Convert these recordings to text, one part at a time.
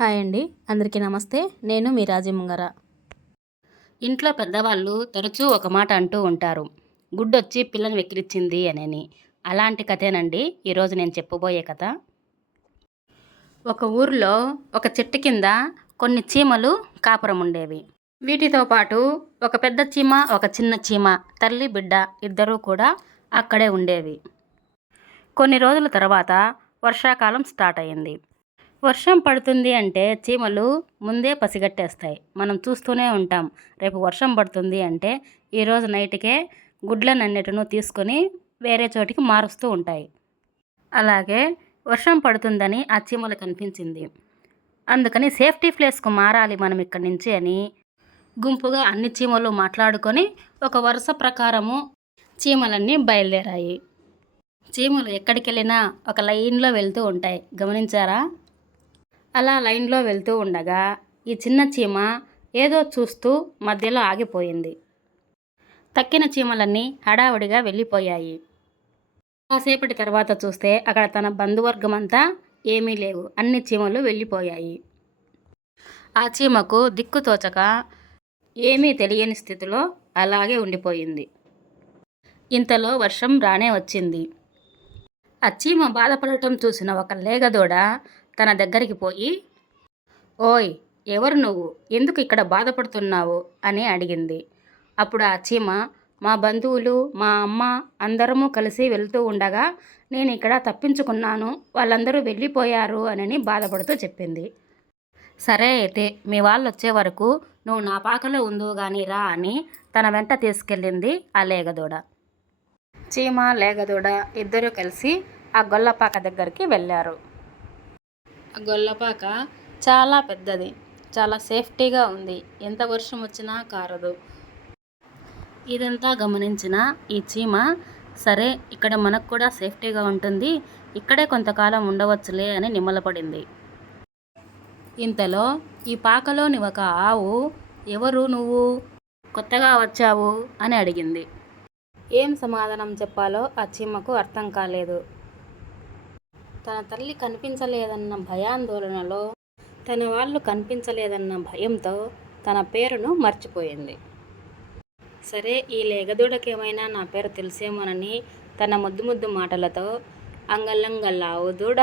Hi అండి. అందరికీ నమస్తే. నేను మీ రాజముంగర ఇంట్లో పెద్దవాళ్ళు తరచూ ఒక మాట అంటూ ఉంటారు. గుడ్డొచ్చి పిల్లని వెక్కిరిచ్చింది అనేని. అలాంటి కథేనండి ఈరోజు నేను చెప్పబోయే కథ. ఒక ఊరిలో ఒక చెట్టు కింద కొన్ని చీమలు కాపురం ఉండేవి. వీటితో పాటు ఒక పెద్ద చీమ ఒక చిన్న చీమ తల్లి బిడ్డ ఇద్దరూ కూడా అక్కడే ఉండేవి. కొన్ని రోజుల తర్వాత వర్షాకాలం స్టార్ట్ అయింది వర్షం పడుతుంది అంటే చీమలు ముందే పసిగట్టేస్తాయి. మనం చూస్తూనే ఉంటాం. రేపు వర్షం పడుతుంది అంటే ఈరోజు నైట్కే గుడ్లనన్నిటిను తీసుకొని వేరే చోటికి మారుస్తూ ఉంటాయి. అలాగే వర్షం పడుతుందని ఆ చీమలు కనిపించింది. అందుకని సేఫ్టీ ప్లేస్కు మారాలి మనం ఇక్కడి నుంచి అని గుంపుగా అన్ని చీమలు మాట్లాడుకొని ఒక వరుస ప్రకారము చీమలన్నీ బయలుదేరాయి. చీమలు ఎక్కడికి వెళ్ళినా ఒక లైన్లో వెళ్తూ ఉంటాయి. గమనించారా? అలా లైన్లో వెళ్తూ ఉండగా ఈ చిన్న చీమ ఏదో చూస్తూ మధ్యలో ఆగిపోయింది. తక్కిన చీమలన్నీ హడావుడిగా వెళ్ళిపోయాయి. కాసేపటి తర్వాత చూస్తే అక్కడ తన బంధువర్గం అంతా ఏమీ లేవు. అన్ని చీమలు వెళ్ళిపోయాయి. ఆ చీమకు దిక్కు తోచక ఏమీ తెలియని స్థితిలో అలాగే ఉండిపోయింది. ఇంతలో వర్షం రానే వచ్చింది. ఆ చీమ బాధపడటం చూసిన ఒక లేగదోడ తన దగ్గరికి పోయి ఓయ్ ఎవరు నువ్వు? ఎందుకు ఇక్కడ బాధపడుతున్నావు? అని అడిగింది. అప్పుడు ఆ చీమ మా బంధువులు మా అమ్మ అందరము కలిసి వెళ్తూ ఉండగా నేను ఇక్కడ తప్పించుకున్నాను. వాళ్ళందరూ వెళ్ళిపోయారు అని బాధపడుతూ చెప్పింది. సరే అయితే మీ వాళ్ళు వచ్చే వరకు నువ్వు నా పాకలో ఉందో కానీ రా అని తన వెంట తీసుకెళ్ళింది ఆ లేగదూడ. చీమ లేగదూడ ఇద్దరూ కలిసి ఆ గొల్లపాక దగ్గరికి వెళ్ళారు. గొల్లపాక చాలా పెద్దది చాలా సేఫ్టీగా ఉంది. ఎంత వర్షం వచ్చినా కారదు. ఇదంతా గమనించిన ఈ చీమ సరే ఇక్కడ మనకు కూడా సేఫ్టీగా ఉంటుంది. ఇక్కడే కొంతకాలం ఉండవచ్చులే అని నిమ్మలపడింది. ఇంతలో ఈ పాకలోని ఒక ఆవు ఎవరు నువ్వు? కొత్తగా వచ్చావు అని అడిగింది. ఏం సమాధానం చెప్పాలో ఆ చీమకు అర్థం కాలేదు. తన తల్లి కనిపించలేదన్న భయాందోళనలో తన వాళ్ళు కనిపించలేదన్న భయంతో తన పేరును మర్చిపోయింది. సరే ఈ లేగదూడకేమైనా నా పేరు తెలిసేమోనని తన ముద్దు ముద్దు మాటలతో అంగల్లంగల్లావు దూడ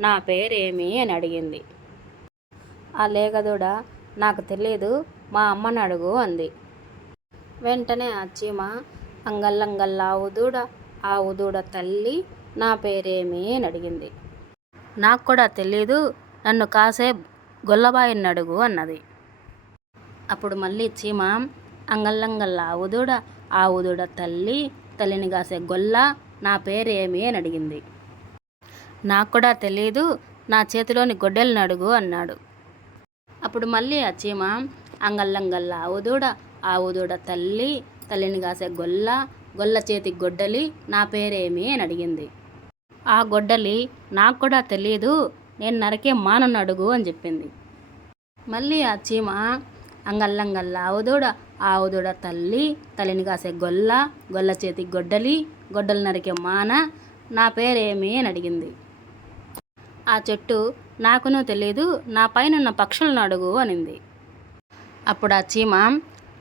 నా పేరేమి అని అడిగింది. ఆ లేగదూడ నాకు తెలియదు మా అమ్మని అడుగు అంది. వెంటనే ఆ చీమ అంగల్లంగల్లావు దూడ ఆవు దూడ తల్లి నా పేరేమి అని అడిగింది. నాకు కూడా తెలీదు నన్ను కాసే గొల్లబాయిని అడుగు అన్నది. అప్పుడు మళ్ళీ చీమ అంగల్లంగల్ల ఆవుదూడ ఆవుదూడ తల్లి తల్లిని కాసే గొల్ల నా పేరేమి అని అడిగింది. నాకు కూడా తెలీదు నా చేతిలోని గొడ్డెలను అడుగు అన్నాడు. అప్పుడు మళ్ళీ ఆ చీమ అంగల్లంగల్ల ఆవుదూడ ఆవుదూడ తల్లి తల్లిని కాసే గొల్ల గొల్ల చేతి గొడ్డలి నా పేరేమి అని అడిగింది. ఆ గొడ్డలి నాకు కూడా తెలియదు నేను నరకే మానను అడుగు అని చెప్పింది. మళ్ళీ ఆ చీమ అంగల్లంగల్ల ఆవుదూడ ఆవుదూడ తల్లి తల్లిని కాసే గొల్ల గొల్ల చేతి గొడ్డలి గొడ్డలు నరికే మాన నా పేరేమి అని అడిగింది. ఆ చెట్టు నాకునూ తెలియదు నా పైన పక్షులను అడుగు అనింది. అప్పుడు ఆ చీమ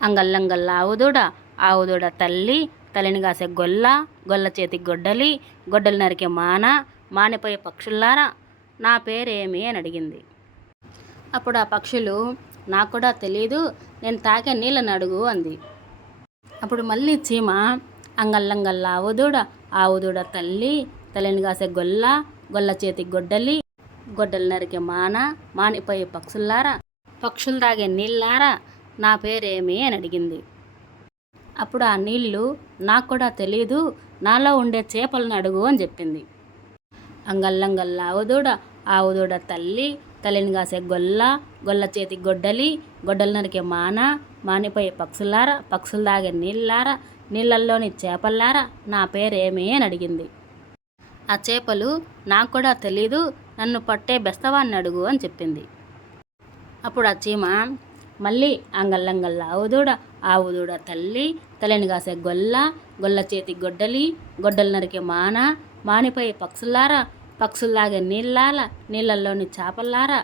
అంగల్లంగల్ల ఆవుదూడ ఆవుదూడ తల్లి తలని కాసే గొల్ల గొల్ల చేతి గొడ్డలి గొడ్డలు నరికే మాన మానిపోయే పక్షుల్లారా? నా పేరేమి అని అడిగింది. అప్పుడు ఆ పక్షులు నాకు కూడా తెలీదు నేను తాకే నీళ్ళని అడుగు అంది. అప్పుడు మళ్ళీ చీమ అంగల్లంగల్ల ఆవుదూడ ఆవుదూడ తల్లి తలని కాసే గొల్ల గొల్ల చేతి గొడ్డలి గొడ్డలు నరికే మాన మానిపోయే పక్షుల్లారా? పక్షులు తాగే నీళ్ళారా? నా పేరేమి అని అడిగింది. అప్పుడు ఆ నీళ్ళు నాకు కూడా తెలియదు నాలో ఉండే చేపలను అడుగు అని చెప్పింది. అంగల్లంగల్ల ఆవుదూడ ఆవుదూడ తల్లి తల్లిని కాసే గొల్ల గొల్ల చేతి గొడ్డలి గొడ్డలు నరికే మాన మానిపోయే పక్షులారా పక్షులు తాగే నీళ్ళారా నీళ్ళల్లోని చేపల్లారా నా పేరేమి అని అడిగింది. ఆ చేపలు నాకు కూడా తెలీదు నన్ను పట్టే బెస్తవాన్ని అడుగు అని చెప్పింది. అప్పుడు ఆ చీమ మళ్ళీ అంగల్లంగల్ల ఆవుదూడ ఆవుదూడ తల్లి తల్లిని కాసే గొల్ల గొల్ల చేతి గొడ్డలి గొడ్డలు నరికే మాన మానిపోయే పక్షులారా పక్షుల్లాగే నీళ్ళాల నీళ్ళల్లోని చేపల్లారా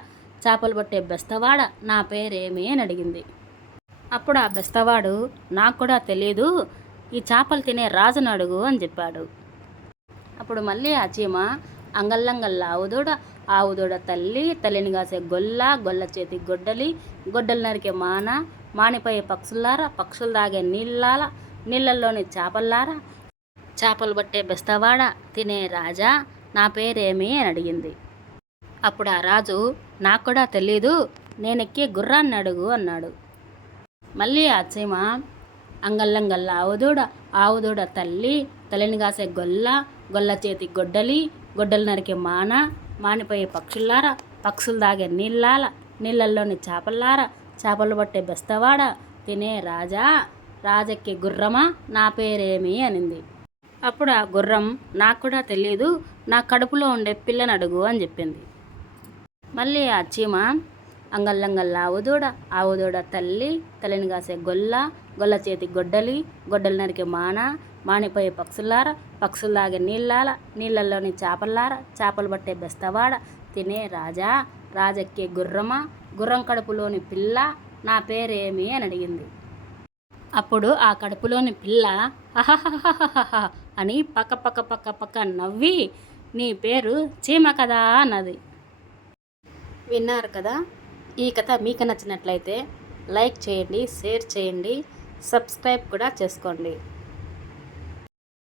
చేపలు పట్టే బెస్తవాడ నా పేరేమి అని అడిగింది. అప్పుడు ఆ బెస్తవాడు నాకు కూడా తెలియదు ఈ చేపలు తినే రాజును అడుగు అని చెప్పాడు. అప్పుడు మళ్ళీ ఆ చీమ అంగల్లంగల్ల ఆవుదూడ ఆవుదూడ తల్లి తల్లిని కాసే గొల్ల గొల్ల చేతి గొడ్డలి గొడ్డలు నరికే మాన మానిపోయే పక్షుల్లారా పక్షులు తాగే నీళ్ళాల నీళ్ళల్లోని చేపల్లారా? చేపలు పట్టే బెస్తవాడ? తినే రాజా? నా పేరేమి? అని అడిగింది. అప్పుడు ఆ రాజు నాకు కూడా తెలీదు నేనెక్కి గుర్రాన్ని అడుగు అన్నాడు. మళ్ళీ ఆ చీమ అంగల్లంగల్ల ఆవుదూడ ఆవుదూడ తల్లి తల్లిని కాసే గొల్ల గొల్ల చేతి గొడ్డలి గొడ్డలు నరికే మాన మానిపోయే పక్షుల్లారా పక్షులు తాగే నీళ్ళాల నీళ్ళల్లోని చేపల్లారా చేపలు పట్టే బెస్తవాడ. తినే రాజా రాజక్కి గుర్రమా? నా పేరేమి? అనింది. అప్పుడు ఆ గుర్రం నాకు కూడా తెలియదు నా కడుపులో ఉండే పిల్లని అడుగు అని చెప్పింది. మళ్ళీ ఆ చీమ అంగల్లంగల్ల ఆవుదూడ ఆవుదూడ తల్లి తల్లిని కాసే గొల్ల గొల్ల చేతి గొడ్డలి గొడ్డలు నరికే మాన మానిపోయే పక్షులార పక్షులు తాగే నీళ్ళాల నీళ్ళల్లోని చేపల్లార చేపలు పట్టే బెస్తవాడ. తినే రాజా రాజెక్కే గుర్రమా? గుర్రం కడుపులోని పిల్ల నా పేరేమి అని అడిగింది. అప్పుడు ఆ కడుపులోని పిల్ల అహహహహహ అని పక్క పక్క పక్క పక్క నవ్వి నీ పేరు చీమ కదా అన్నది. విన్నారు కదా? ఈ కథ మీకు నచ్చినట్లయితే లైక్ చేయండి షేర్ చేయండి సబ్స్క్రైబ్ కూడా చేసుకోండి.